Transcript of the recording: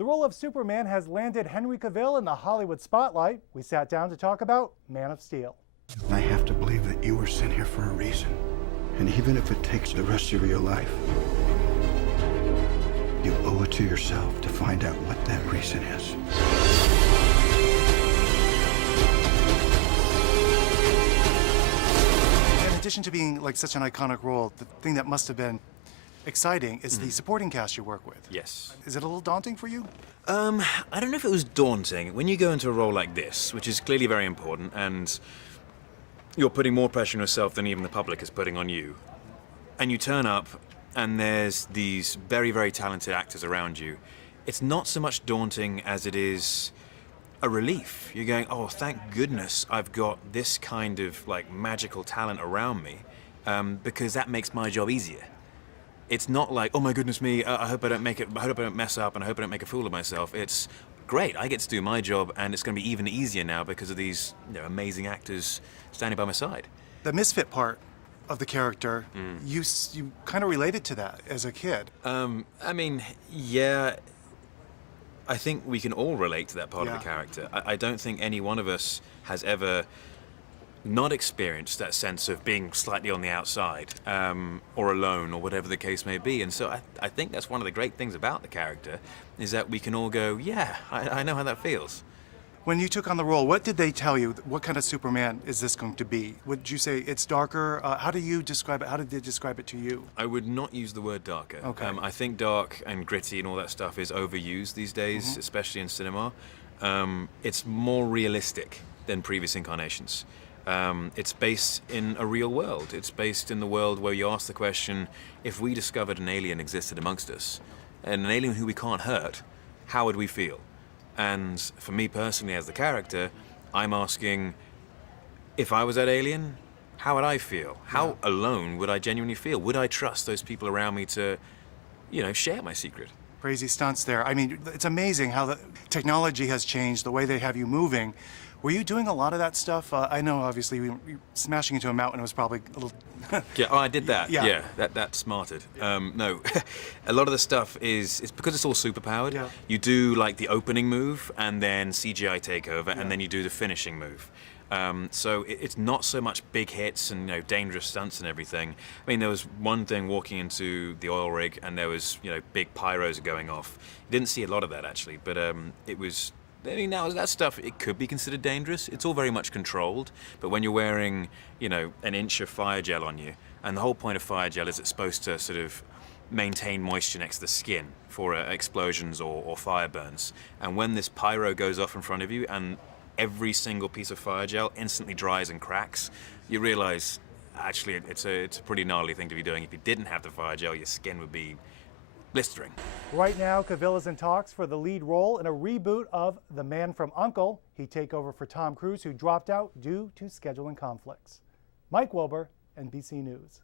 The role of Superman has landed Henry Cavill in the Hollywood spotlight. We sat down to talk about Man of Steel. I have to believe that you were sent here for a reason. And even if it takes the rest of your life, you owe it to yourself to find out what that reason is. In addition to being like such an iconic role, the thing that must have been exciting is the supporting cast you work with. Yes. Is it a little daunting for you? I don't know if it was daunting. When you go into a role like this, which is clearly very important, and you're putting more pressure on yourself than even the public is putting on you, and you turn up and there's these very, very talented actors around you, it's not so much daunting as it is a relief. You're going, oh, thank goodness I've got this kind of like magical talent around me, because that makes my job easier. It's not like, oh my goodness me, I hope I don't make it, I hope I don't mess up, and I hope I don't make a fool of myself. It's great, I get to do my job, and it's going to be even easier now because of these, amazing actors standing by my side. The misfit part of the character, you kind of related to that as a kid. I mean, yeah, I think we can all relate to that part of the character. I don't think any one of us has ever not experienced that sense of being slightly on the outside, or alone, or whatever the case may be. And so I think that's one of the great things about the character, is that we can all go, yeah, I know how that feels. When you took on the role, what did they tell you? What kind of Superman is this going to be? Would you say it's darker? How do you describe it? How did they describe it to you? I would not use the word darker. Okay. I think dark and gritty and all that stuff is overused these days, especially in cinema. It's more realistic than previous incarnations. It's based in a real world. It's based in the world where you ask the question, if we discovered an alien existed amongst us, and an alien who we can't hurt, how would we feel? And for me personally as the character, I'm asking, if I was that alien, how would I feel? How alone would I genuinely feel? Would I trust those people around me to, share my secret? Crazy stunts there. I mean, it's amazing how the technology has changed, the way they have you moving. Were you doing a lot of that stuff? I know, obviously, smashing into a mountain was probably a little... Yeah, I did that. Yeah. That smarted. No, a lot of the stuff it's because it's all superpowered. Yeah. You do like the opening move, and then CGI takeover, and then you do the finishing move. So it's not so much big hits and dangerous stunts and everything. I mean, there was one thing walking into the oil rig, and there was big pyros going off. You didn't see a lot of that actually, but it was. I mean, now that stuff, it could be considered dangerous. It's all very much controlled, but when you're wearing, an inch of fire gel on you, and the whole point of fire gel is it's supposed to sort of maintain moisture next to the skin for explosions or fire burns. And when this pyro goes off in front of you, and every single piece of fire gel instantly dries and cracks, you realize, actually, it's a pretty gnarly thing to be doing. If you didn't have the fire gel, your skin would be blistering. Right now, Cavill is in talks for the lead role in a reboot of The Man from U.N.C.L.E. He'd take over for Tom Cruise, who dropped out due to scheduling conflicts. Mike Wilbur, NBC News.